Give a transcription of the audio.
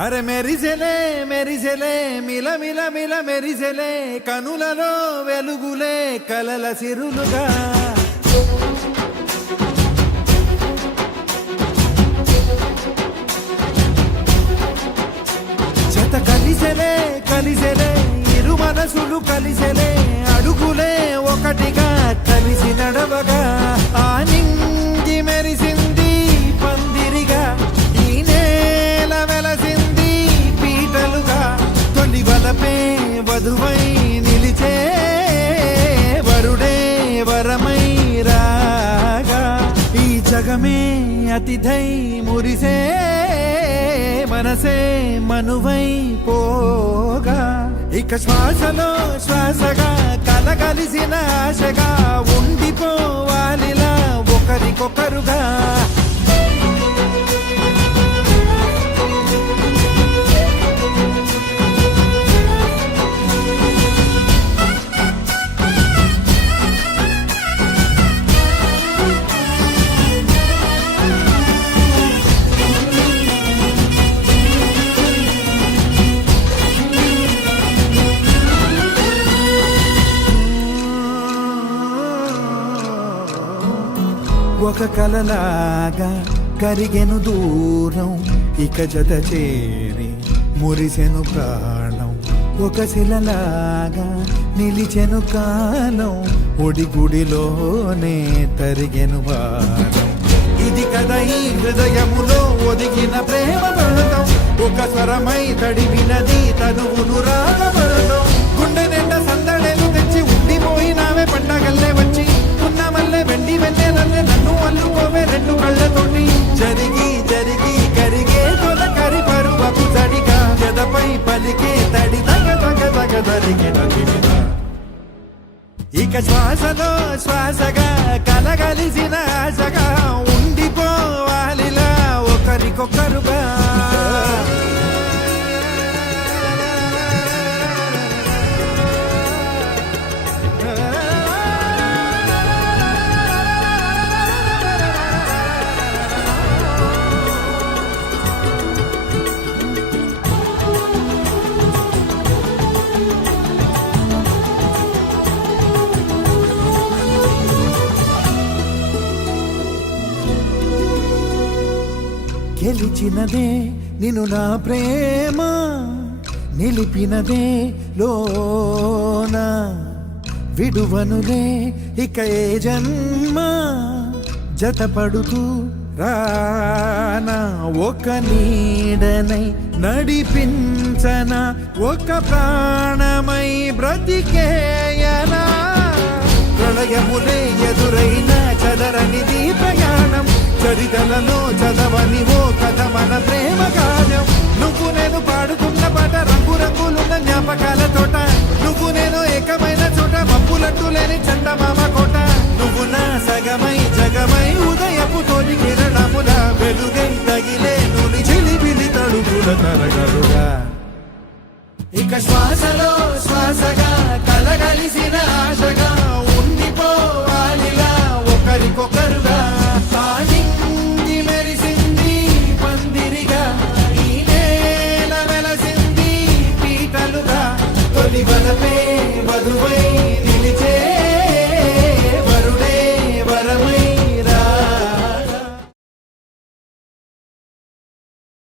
అరే మెరిసెలే మెరిసెలే మిల మిల మిల మెరిసెలే కనులలో వెలుగులే కలల సిరులుగా జత కలిసెలే కలిసెలే ఇరు మనసులు కలిసెలే అడుగులే ఒకటిగా కలిసి నడవగా ఆ నింగి మెరిసింది పందిరిగా ఈ నేల వెలసింది పీటలుగా తొలి వలపే వధువై నిలిచే వరుడే వరమై రాగా ఈ జగమే అతిథై మురిసే మనసే మనువై పోగా ఇక శ్వాసలో శ్వాసగా కలగలిసిన ఆశగా ఉండిపోవాలిలా ఒకరికొకరుగా ఒక కలలాగా కరిగెను దూరం ఇక జత చేరి మురిసెను ప్రాణం ఒక శిలలాగా నిలిచెను కాలం ఒడిగుడిలోనే తరిగెను వారం ఇది కదా ఈ హృదయములో ఒదిగిన ప్రేమ బంధం ఒక స్వరమై తడివినది తనువును రాగబడతాం గుండె నిండా సందడేలు తెచ్చి ఉండిపోయినావే పండగల్లే వచ్చి ఉన్న మల్లె వెండి వెన్నెలల్లే నన్ను అల్లుకోవే రెండు కళ్ళతోటి జరిగి జరిగి కరిగే తొల కరి పరువపు తడిగా ఎదపై పలికే తడి తగ తగ తగ తరిగిన ఇక శ్వాసలో శ్వాసగా కలగలిసిన ఆశగా ఉండిపోవాలిలా ఒకరికొకరుగా గెలిచినదే నిన్ను నా ప్రేమ నిలిపినదే లోన విడువనులే ఇక ఏ జన్మ జతపడుతూ రానా ఒక నీడనై నడిపించన ఒక ప్రాణమై బ్రతికేయనా ప్రళయములే ఎదురైన చదరనిది ప్రయాణం చరితలలో చదవని ఓ కథ మన ప్రేమ గానం నువ్వు నేను పాడుకున్న పాట రంగు రంగులున్న జ్ఞాపకాల తోట నువ్వు నేను ఏకమైన చోట మబ్బులట్టు లేని చందమామ కోట నువ్వు నా సగమై జగమై ఉదయపు తోలి కిరణముల వెలుగై తగిలే నుని చిలిబిలి తడుగుల తరగలుగా ఇక శ్వాసలో శ్వాసగా కలగలిసిన ఆశగా ఉండిపోవాలిలా ఒకరికొకరుగా మెరిసింది పందిరిగా ఈ నేల వెలసింది పీటలుగా తొలి వలపే వధువై